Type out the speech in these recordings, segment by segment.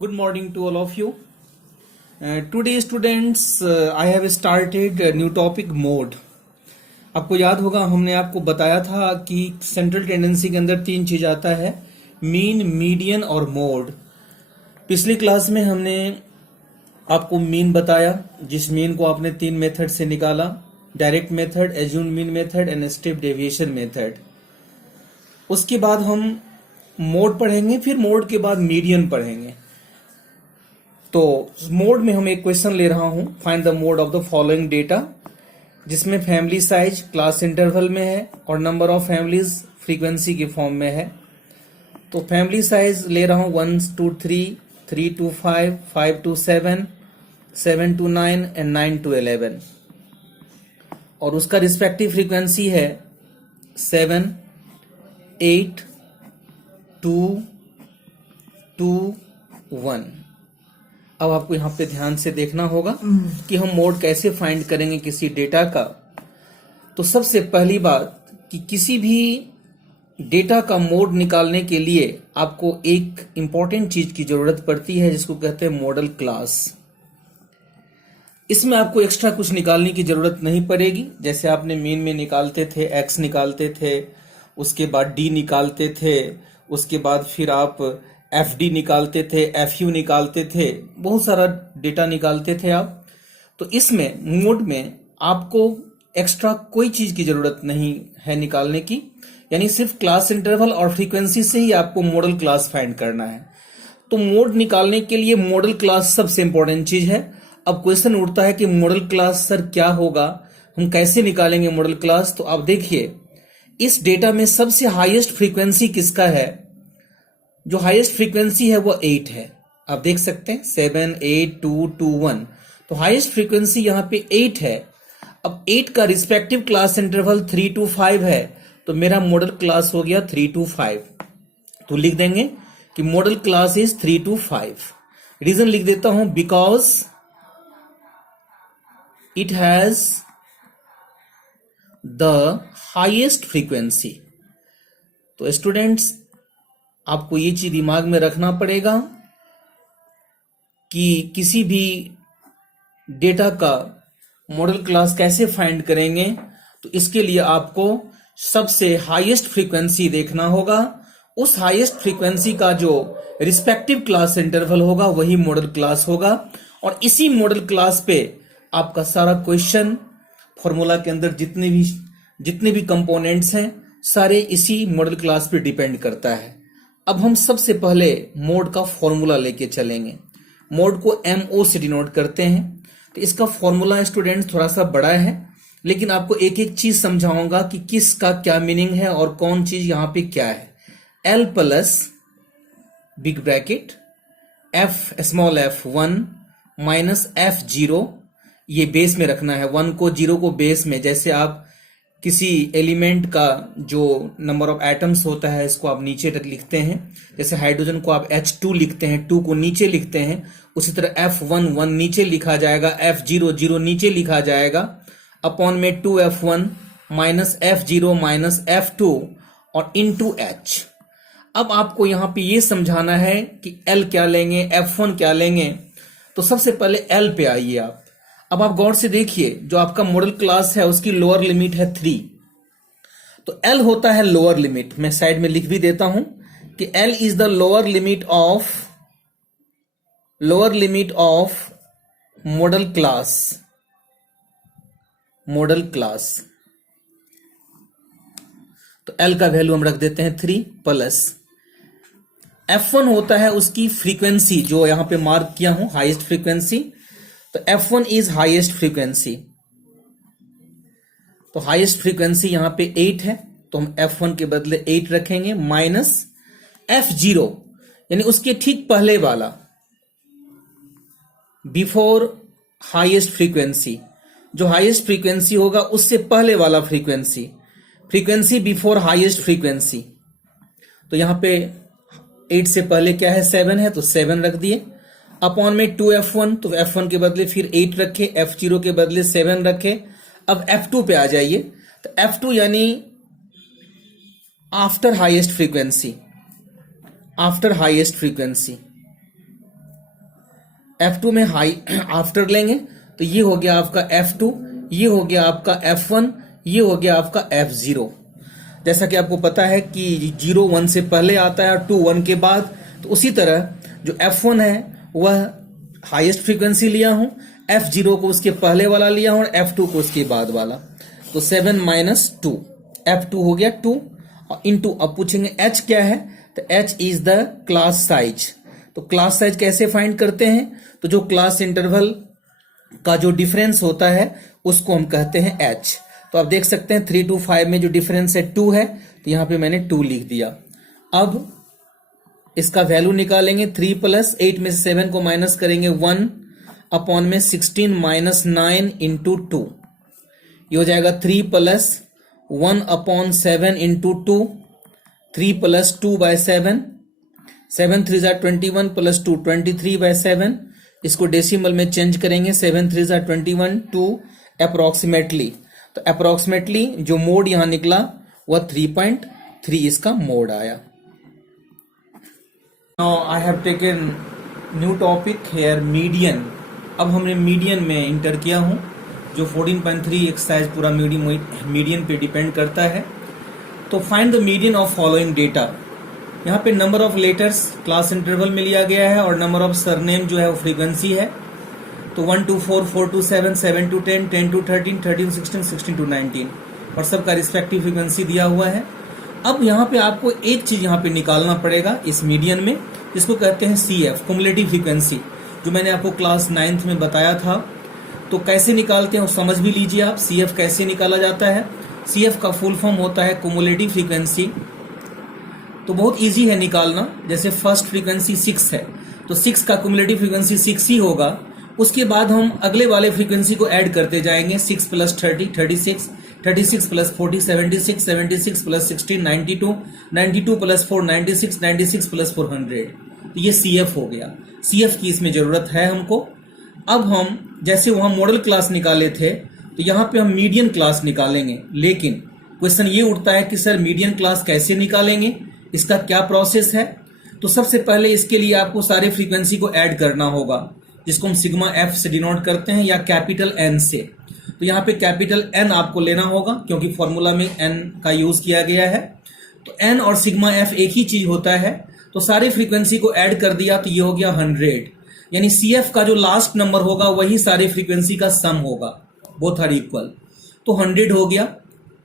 Good morning to all of you. Today students, I have started a new topic mode. आपको याद होगा हमने आपको बताया था कि सेंट्रल टेंडेंसी के अंदर तीन चीज आता है, मीन, मीडियन और मोड। पिछली क्लास में हमने आपको मीन बताया, जिस मीन को आपने तीन मेथड से निकाला, direct method, assumed mean method and step deviation method. उसके बाद हम मोड पढ़ेंगे, फिर मोड के बाद मीडियन पढ़ेंगे। तो मोड में हम एक क्वेश्चन ले रहा हूं, find the mode of the following data, जिसमें फैमिली साइज क्लास इंटरवल में है और नंबर ऑफ फैमिलीज फ्रीक्वेंसी के फॉर्म में है। तो फैमिली साइज ले रहा हूं 1 to 3, 3 to 5, 5 to 7, 7 to 9 and 9 to 11, और उसका रिस्पेक्टिव फ्रीक्वेंसी है 7, 8, 2, 2, 1। अब आपको यहां पे ध्यान से देखना होगा कि हम मोड कैसे फाइंड करेंगे किसी डेटा का। तो सबसे पहली बात कि किसी भी डेटा का मोड निकालने के लिए आपको एक इंपॉर्टेंट चीज की जरूरत पड़ती है, जिसको कहते हैं मॉडल क्लास। इसमें आपको एक्स्ट्रा कुछ निकालने की जरूरत नहीं पड़ेगी। जैसे आपने मीन में निकालते थे, एक्स निकालते थे, उसके बाद डी निकालते थे, उसके बाद फिर आप एफ डी निकालते थे, एफ यू निकालते थे, बहुत सारा डेटा निकालते थे आप। तो इसमें मोड में आपको एक्स्ट्रा कोई चीज की जरूरत नहीं है निकालने की, यानी सिर्फ क्लास इंटरवल और फ्रीक्वेंसी से ही आपको मॉडल क्लास फाइंड करना है। तो मोड निकालने के लिए मॉडल क्लास सबसे इंपॉर्टेंट चीज है। अब क्वेश्चन उठता है कि मॉडल क्लास सर क्या होगा, हम कैसे निकालेंगे मॉडल क्लास। तो आप देखिए, इस डेटा में सबसे हाईएस्ट फ्रीक्वेंसी किसका है? जो हाईएस्ट फ्रीक्वेंसी है वो 8 है। आप देख सकते हैं 7, 8, 2, 2, 1। तो हाईएस्ट फ्रीक्वेंसी यहां पे 8 है। अब 8 का रिस्पेक्टिव क्लास इंटरवल 3 to 5 है, तो मेरा मॉडल क्लास हो गया 3 to 5। तो लिख देंगे कि model class is 3 to 5। Reason लिख देता हूं, because it has the highest frequency. तो स्टूडेंट्स, आपको ये चीज दिमाग में रखना पड़ेगा कि किसी भी डेटा का मॉडल क्लास कैसे फाइंड करेंगे। तो इसके लिए आपको सबसे हाईएस्ट फ्रीक्वेंसी देखना होगा। उस हाईएस्ट फ्रीक्वेंसी का जो रिस्पेक्टिव क्लास इंटरवल होगा वही मॉडल क्लास होगा, और इसी मॉडल क्लास पे आपका सारा क्वेश्चन, फॉर्मूला के अंदर जितने भी कंपोनेंट्स हैं, सारे इसी मॉडल क्लास पे डिपेंड करता है। अब हम सबसे पहले मोड का फॉर्मूला लेके चलेंगे। मोड को MO से डिनोट करते हैं। तो इसका फॉर्मूला स्टूडेंट्स थोड़ा सा बड़ा है, लेकिन आपको एक एक चीज समझाऊंगा कि किसका क्या मीनिंग है और कौन चीज यहां पे क्या है। L plus big bracket F small f1 minus F0, ये बेस में रखना है। 1 को 0 को बेस में, जैसे आप किसी एलिमेंट का जो नंबर ऑफ एटम्स होता है इसको आप नीचे तक लिखते हैं, जैसे हाइड्रोजन को आप H2 लिखते हैं, 2 को नीचे लिखते हैं, उसी तरह F1 1 नीचे लिखा जाएगा, F0 0 नीचे लिखा जाएगा, अपॉन में 2F1 minus F0 minus F2 और इनटू H। अब आपको यहां पे ये समझाना है कि L क्या लेंगे, F1 क्या लेंगे। तो सबसे पहले L पे आइए आप। अब आप गौर से देखिए, जो आपका मॉडल क्लास है उसकी लोअर लिमिट है 3। तो L होता है लोअर लिमिट। मैं साइड में लिख भी देता हूं कि L is the lower limit of model class. तो L का वैल्यू हम रख देते हैं 3 प्लस F1 होता है उसकी फ्रीक्वेंसी, जो यहां पे मार्क किया हूं, हाईएस्ट फ्रीक्वेंसी। तो F1 इज हाईएस्ट फ्रीक्वेंसी। तो हाईएस्ट फ्रीक्वेंसी यहां पे 8 है, तो हम F1 के बदले 8 रखेंगे, माइनस F0 यानी उसके ठीक पहले वाला, बिफोर हाईएस्ट फ्रीक्वेंसी। जो हाईएस्ट फ्रीक्वेंसी होगा उससे पहले वाला फ्रीक्वेंसी बिफोर हाईएस्ट फ्रीक्वेंसी। तो यहां पे 8 से पहले क्या है, 7 है, तो 7 रख दिए, अपॉन में 2F1, तो F1 के बदले फिर 8 रखे, F0 के बदले 7 रखे। अब F2 पे आ जाइए। तो F2 यानी आफ्टर हाईएस्ट फ्रीक्वेंसी। F2 में हाई आफ्टर लेंगे तो ये हो गया आपका F2, ये हो गया आपका F1, ये हो गया आपका F0। जैसा कि आपको पता है कि 0 1 से पहले आता है और 2 1 के बाद, तो उसी तरह जो F1 है वह हाईएस्ट फ्रीक्वेंसी लिया हूं, F0 को उसके पहले वाला लिया हूं और F2 को उसके बाद वाला। तो 7 माइनस 2, F2 हो गया 2 और इनटू, अब पूछेंगे H क्या है, तो H is the class size. तो क्लास साइज कैसे फाइंड करते हैं, तो जो क्लास इंटरवल का जो डिफरेंस होता है उसको हम कहते हैं H। तो आप देख सकते हैं 3 to 5 में जो डिफरेंस है 2 है, तो यहां पे मैंने 2 लिख दिया। अब इसका वैल्यू निकालेंगे, 3 प्लस 8 में से 7 को माइनस करेंगे 1 अपॉन में 16 माइनस 9 इंटू 2, ये हो जाएगा 3 plus 1 upon 7 into 2, 3 plus 2 by 7, 7 3 जार 21 प्लस 2 23 बाय 7। इसको डेसिमल में चेंज करेंगे, 7 3 जार 21 2 अप्रोक्सीमेटली, तो अप्रोक्सीमेटली जो मोड यहां निकला वह 3.3 इसका मोड आया। Now I have taken new topic here, median. अब हमने मीडियन में इंटर किया हूं, जो 14.3 एक्सरसाइज पूरा मीडियन पे डिपेंड करता है। तो find the median of following data. यहाँ पे number of letters class interval में लिया गया है और नंबर ऑफ सरनेम जो है वो फ्रीक्वेंसी है। तो 1 to 4, 4 to 7, 7 to 10, 10 to 13, 13 to 16, 16 to 19 और सबका रिस्पेक्टिव फ्रीक्वेंसी दिया हुआ है। अब यहाँ पे आपको एक चीज यहाँ पे निकालना पड़ेगा इस मीडियन में, जिसको कहते हैं CF, कुमुलेटिव फ्रीक्वेंसी, जो मैंने आपको क्लास 9th में बताया था। तो कैसे निकालते हैं वो समझ भी लीजिए आप। CF कैसे निकाला जाता है, CF का फुल फॉर्म होता है कुमुलेटिव फ्रीक्वेंसी। तो बहुत इजी है निकालना। जैसे फर्स्ट फ्रीक्वेंसी 6 है, तो 6 का कुमुलेटिव फ्रीक्वेंसी 6 ही होगा। उसके बाद हम अगले वाले फ्रीक्वेंसी को ऐड करते जाएंगे, 6 plus 30 36, 36 plus 40 76, 76 plus 16 92, 92 plus 4 96, 96 plus 4 100। तो ये CF हो गया। CF की इसमें जरूरत है हमको। अब हम जैसे वहां मॉडल क्लास निकाले थे, तो यहाँ पे हम मीडियन क्लास निकालेंगे। लेकिन क्वेश्चन ये उठता है कि सर मीडियन क्लास कैसे निकालेंगे, इसका क्या प्रोसेस है। तो सबसे पहले इसके लिए आपको सारे फ्रीक्वेंसी को ऐड करना होगा, जिसको हम सिग्मा F से डिनोट करते हैं या कैपिटल N से। तो यहाँ पे कैपिटल N आपको लेना होगा क्योंकि फॉर्मूला में N का यूज किया गया है। तो N और सिग्मा F एक ही चीज होता है। तो सारे फ्रीक्वेंसी को ऐड कर दिया तो ये हो गया 100, यानी CF का जो लास्ट नंबर होगा वही सारे फ्रीक्वेंसी का सम होगा, बोथ आर इक्वल। तो 100 हो गया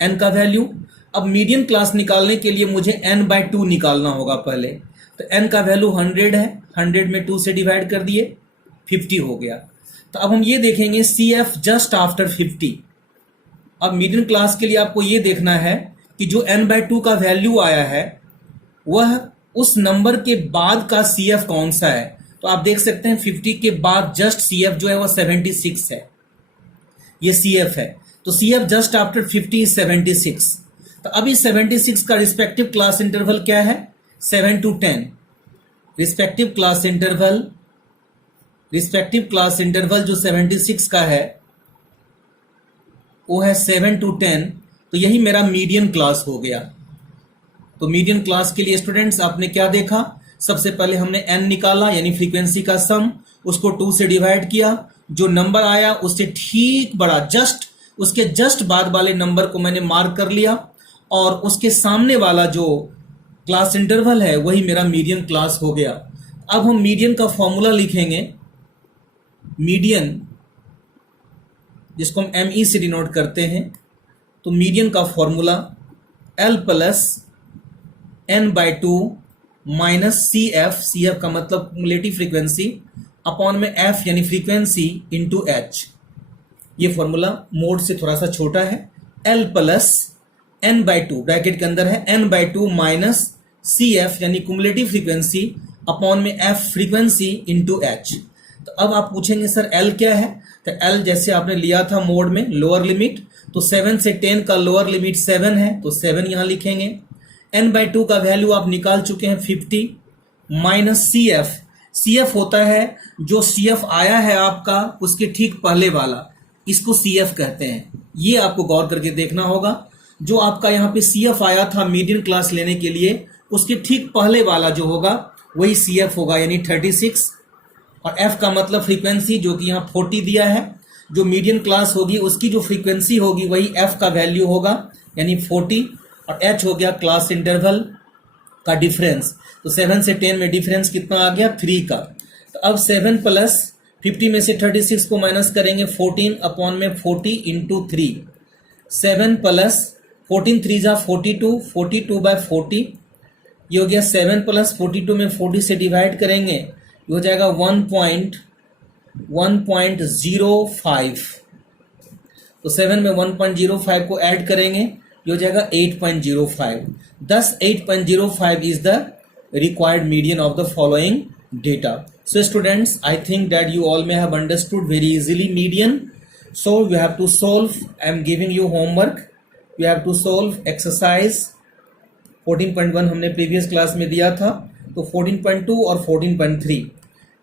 N का वैल्यू। अब मीडियन क्लास निकालने के लिए मुझे N/2 निकालना होगा पहले। तो N का वैल्यू 100 है, 100 में 2 से डिवाइड कर दिए, 50 हो गया। तो अब हम ये देखेंगे CF जस्ट आफ्टर 50। अब मीडियन क्लास के लिए आपको ये देखना है कि जो N/2 का वैल्यू आया है वह उस नंबर के बाद का CF कौन सा है। तो आप देख सकते हैं 50 के बाद जस्ट CF जो है वह 76 है, ये CF है। तो CF जस्ट आफ्टर 50 is 76। तो अभी 76 का रिस्पेक्टिव क्लास इंटरवल क्या है, 7 to 10। रिस्पेक्टिव क्लास इंटरवल जो 76 का है वो है 7 to 10। तो यही मेरा मीडियन क्लास हो गया। तो मीडियन क्लास के लिए स्टूडेंट्स आपने क्या देखा, सबसे पहले हमने N निकाला यानी फ्रीक्वेंसी का सम, उसको 2 से डिवाइड किया, जो नंबर आया उससे ठीक बड़ा जस्ट उसके जस्ट बाद वाले नंबर को मैंने मार्क कर लिया और उसके सामने वाला जो क्लास इंटरवल है वही मेरा मीडियन क्लास हो गया। अब हम मीडियन का फॉर्मूला लिखेंगे। मीडियन जिसको हम ME से डिनोट करते हैं, तो मीडियन का formula L plus N/2 minus CF का मतलब क्युमुलेटिव फ्रीक्वेंसी अपॉन में F यानी फ्रीक्वेंसी इंटू H। ये फॉर्मूला मोड से थोड़ा सा छोटा है। L प्लस N/2 ब्रैकेट के अंदर है N/2 माइनस CF यानी क्युमुलेटिव फ्रीक्वेंसी अपॉन में F फ्रीक्वेंसी इंटू H। तो अब आप पूछेंगे सर L क्या है, तो L जैसे आपने लिया था मोड में लोअर लिमिट, तो 7 से 10 का लोअर लिमिट 7 है, तो 7 यहां लिखेंगे। N/2 का वैल्यू आप निकाल चुके हैं 50 माइनस CF होता है जो CF आया है आपका उसके ठीक पहले वाला, इसको CF कहते हैं। ये आपको गौर करके देखना होगा। जो आपका यहाँ पे CF आया था मीडियन क्लास लेने के लिए, उसके ठीक पहले वाला जो होगा वही CF होगा, यानी 36 और f का मतलब फ्रीक्वेंसी, जो कि यहाँ 40 दिया है। जो मीडियन क्लास होगी उसकी जो फ्रीक्वेंसी होगी वही f का वैल्यू होगा, यानी 40। और h हो गया क्लास इंटरवल का डिफरेंस। तो 7 से 10 में डिफरेंस कितना आ गया, 3 का। तो अब 7 प्लस 50 में से 36 को माइनस करेंगे, 14 अपॉन में 40 इंटू 3। 7 प्लस 14 3 जा 42, 42/40। ये हो गया 7 प्लस 42 में 40 से डिवाइड करेंगे, ये हो जाएगा 1.05। तो 7 में 1.05 को ऐड करेंगे, ये हो जाएगा 8.05। thus 8.05 is the required median of the following data. So students, I think that you all may have understood very easily median. So you have to solve, I am giving you homework, you have to solve exercise 14.1 हमने previous class में दिया था, तो 14.2 और 14.3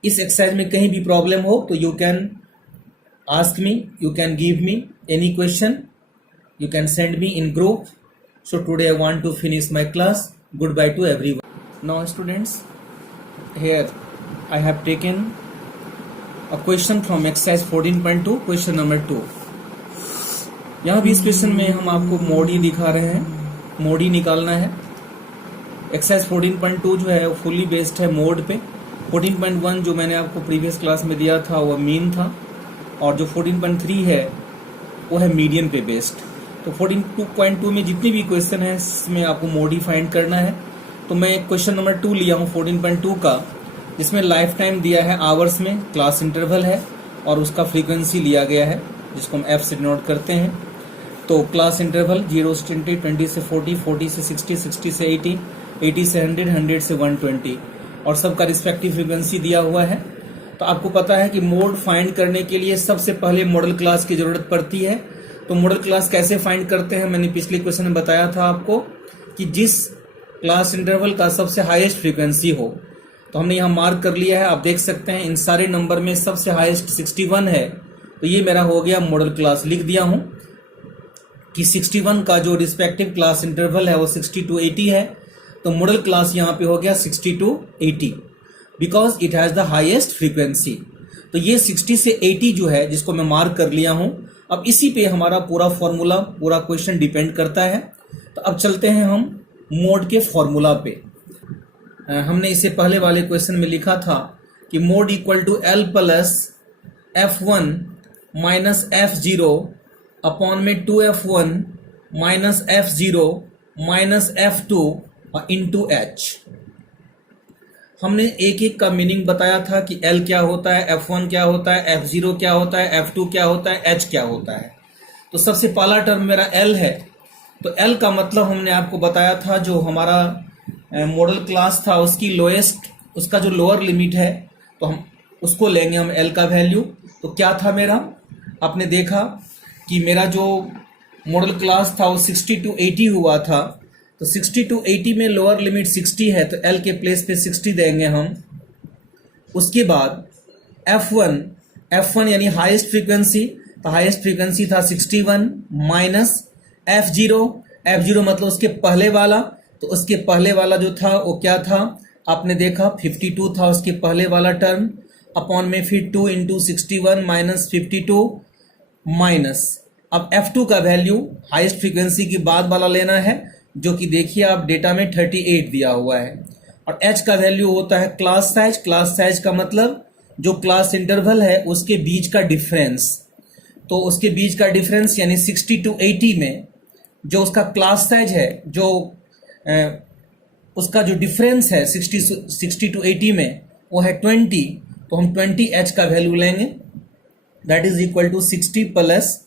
इस exercise में कहीं भी प्रॉब्लम हो तो you can ask me, you can give me any question, you can send me in group. So today I want to finish my class. Goodbye to everyone. Now students, here I have taken a question from exercise 14.2, question number 2. यहाँ भी इस question में हम आपको mode ही दिखा रहे हैं, mode ही निकालना है। एक्सरसाइज 14.2 जो है फुली बेस्ड है मोड पे। 14.1 जो मैंने आपको प्रीवियस क्लास में दिया था वो मीन था, और जो 14.3 है वो है मीडियन पे बेस्ड। तो 14.2 में जितने भी क्वेश्चन है इसमें आपको मोड ही फाइंड करना है। तो मैं क्वेश्चन नंबर 2 लिया हूँ 14.2 का, जिसमें लाइफ टाइम दिया है आवर्स में, क्लास इंटरवल है और उसका फ्रीक्वेंसी लिया गया है जिसको हम एफ से डिनोट करते हैं। तो क्लास इंटरवल 0 से 20, 20 से 40, 40 से 60, 60 से 80, 80 से 100, 100 से 120 और सबका रिस्पेक्टिव फ्रीक्वेंसी दिया हुआ है। तो आपको पता है कि मोड फाइंड करने के लिए सबसे पहले मॉडल क्लास की जरूरत पड़ती है। तो मॉडल क्लास कैसे फाइंड करते हैं, मैंने पिछले क्वेश्चन में बताया था आपको कि जिस क्लास इंटरवल का सबसे हाईएस्ट फ्रीक्वेंसी हो। तो हमने यहाँ मार्क कर लिया है, आप देख सकते हैं इन सारे नंबर में सबसे हाईएस्ट 61 है। तो ये मेरा हो गया मॉडल क्लास। लिख दिया हूँ कि 61 का जो रिस्पेक्टिव क्लास इंटरवल है वो 60 to 80 है। तो मॉडल क्लास यहाँ पे हो गया 60 to 80 because it has the highest frequency. तो ये 60 से 80 जो है जिसको मैं मार्क कर लिया हूँ, अब इसी पे हमारा पूरा फॉर्मूला, पूरा क्वेश्चन डिपेंड करता है। तो अब चलते हैं हम मोड के फॉर्मूला पे। हमने इसे पहले वाले क्वेश्चन में लिखा था कि mode equal to L plus F1 minus F0 upon में 2F1 minus F0 minus F2 और इंटू H। हमने एक एक का मीनिंग बताया था कि L क्या होता है, F1 क्या होता है, F0 क्या होता है, F2 क्या होता है, H क्या होता है। तो सबसे पहला टर्म मेरा L है। तो L का मतलब हमने आपको बताया था, जो हमारा मॉडल क्लास था उसकी लोएस्ट, उसका जो लोअर लिमिट है तो हम उसको लेंगे हम L का वैल्यू। तो क्या था मेरा, आपने देखा कि मेरा जो मॉडल क्लास था वो 60 to 80 हुआ था। तो 60 to 80 में लोअर लिमिट 60 है, तो L के प्लेस पे 60 देंगे हम। उसके बाद F1 यानी हाईएस्ट फ्रीक्वेंसी, तो हाईएस्ट फ्रीक्वेंसी था 61 माइनस F0 मतलब उसके पहले वाला। तो उसके पहले वाला जो था वो क्या था, आपने देखा 52 था उसके पहले वाला टर्म, अपॉन में फिर 2 इंटू 61 माइनस 52 माइनस। अब F2 का वैल्यू हाईएस्ट फ्रीक्वेंसी के बाद वाला लेना है, जो कि देखिए आप डेटा में 38 दिया हुआ है। और H का वैल्यू होता है क्लास साइज। क्लास साइज का मतलब जो क्लास इंटरवल है उसके बीच का डिफरेंस। तो उसके बीच का डिफरेंस यानी 60 to 80 में जो उसका क्लास साइज है, जो उसका जो डिफरेंस है 60 to 80 में वो है 20। तो हम 20H का वैल्यू लेंगे, that is equal to 60 plus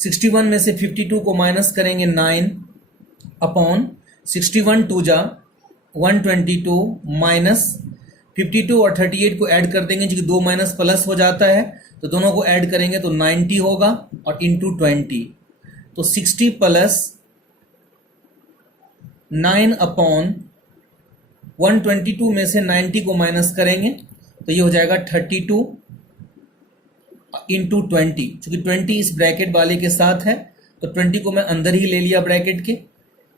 61 में से 52 को माइनस करेंगे 9 अपॉन 61 2 जा 122 माइनस 52 और 38 को ऐड कर देंगे, जो कि 2 माइनस प्लस हो जाता है। तो दोनों को ऐड करेंगे तो 90 होगा और इंटू 20। तो 60 प्लस 9 अपॉन 122 में से 90 को माइनस करेंगे तो ये हो जाएगा 32 इंटू 20। चूंकि 20 इस ब्रैकेट वाले के साथ है तो 20 को मैं अंदर ही ले लिया ब्रैकेट के।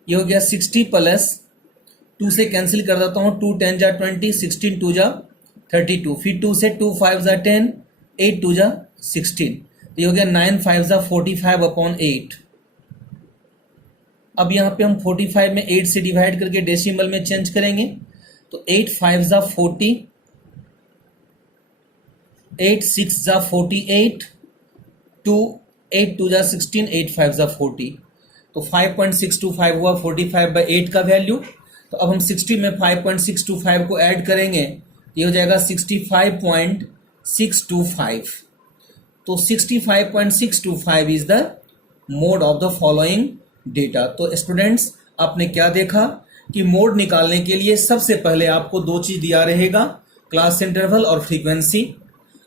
ये हो गया 60 प्लस 2 से कैंसिल कर देता हूँ, 2 10 जा 20, 16 2 जा 32, फिर 2 से 2 5 जा 10, 8 2 जा 16, तो ये हो गया 9 5 जा 45 अपॉन 8। अब यहाँ पे हम 45 में 8 से डिवाइड करके डेसिमल में चेंज करेंगे, तो 8 5 जा 40, 8 6 जा 48, 2 8 2 जा 16, 8 5 जा 40, तो 5.625 हुआ 45/8 का वैल्यू। तो अब हम 60 में 5.625 को ऐड करेंगे, ये हो जाएगा 65.625। तो 65.625 is the mode of the following data. तो स्टूडेंट्स, आपने क्या देखा कि मोड निकालने के लिए सबसे पहले आपको दो चीज दिया रहेगा, क्लास इंटरवल और फ्रीक्वेंसी।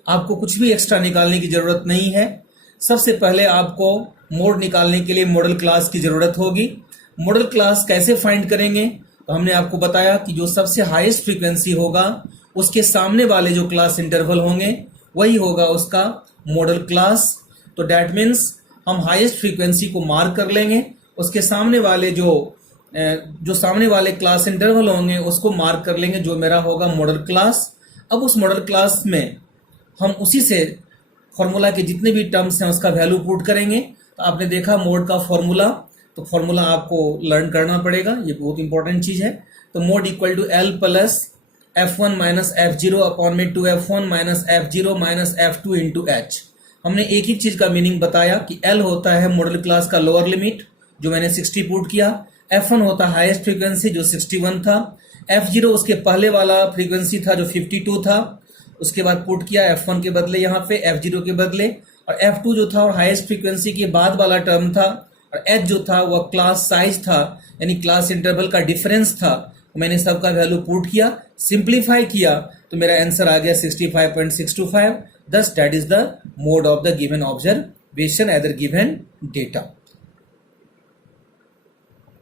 आपको कुछ भी एक्स्ट्रा निकालने की जरूरत नहीं है। सबसे पहले आपको मोड निकालने के लिए मॉडल क्लास की जरूरत होगी। मॉडल क्लास कैसे फाइंड करेंगे, तो हमने आपको बताया कि जो सबसे हाईएस्ट फ्रीक्वेंसी होगा उसके सामने वाले जो क्लास इंटरवल होंगे वही होगा उसका मॉडल क्लास। तो डैट मीन्स हम हाईएस्ट फ्रीक्वेंसी को मार्क कर लेंगे, उसके सामने वाले जो सामने वाले क्लास इंटरवल होंगे उसको मार्क कर लेंगे, जो मेरा होगा मॉडल क्लास। अब उस मॉडल क्लास में हम उसी से फॉर्मूला के जितने भी टर्म्स हैं उसका वैल्यू पुट करेंगे। तो आपने देखा मोड का फॉर्मूला, तो फॉर्मूला आपको लर्न करना पड़ेगा, ये बहुत इंपॉर्टेंट चीज है। तो mode equal to L plus F1 minus F0 upon में 2F1 minus F0 minus F2 into H। हमने एक ही चीज का मीनिंग बताया कि L होता है मॉडल क्लास का लोअर लिमिट, जो मैंने 60 पुट किया। F1 होता है हाईएस्ट फ्रीक्वेंसी, जो 61 था। F0 उसके पहले वाला फ्रीक्वेंसी था, जो 52 था। उसके बाद पुट किया F1 के बदले यहाँ पे F0 के बदले, और F2 जो था और हाईएस्ट फ्रीक्वेंसी के बाद वाला टर्म था, और H जो था वह क्लास साइज था, यानी क्लास इंटरवल का डिफरेंस था। मैंने सबका वैल्यू पुट किया, सिंप्लीफाई किया, तो मेरा आंसर आ गया 65.625। Thus that is the mode of the given observation either given data.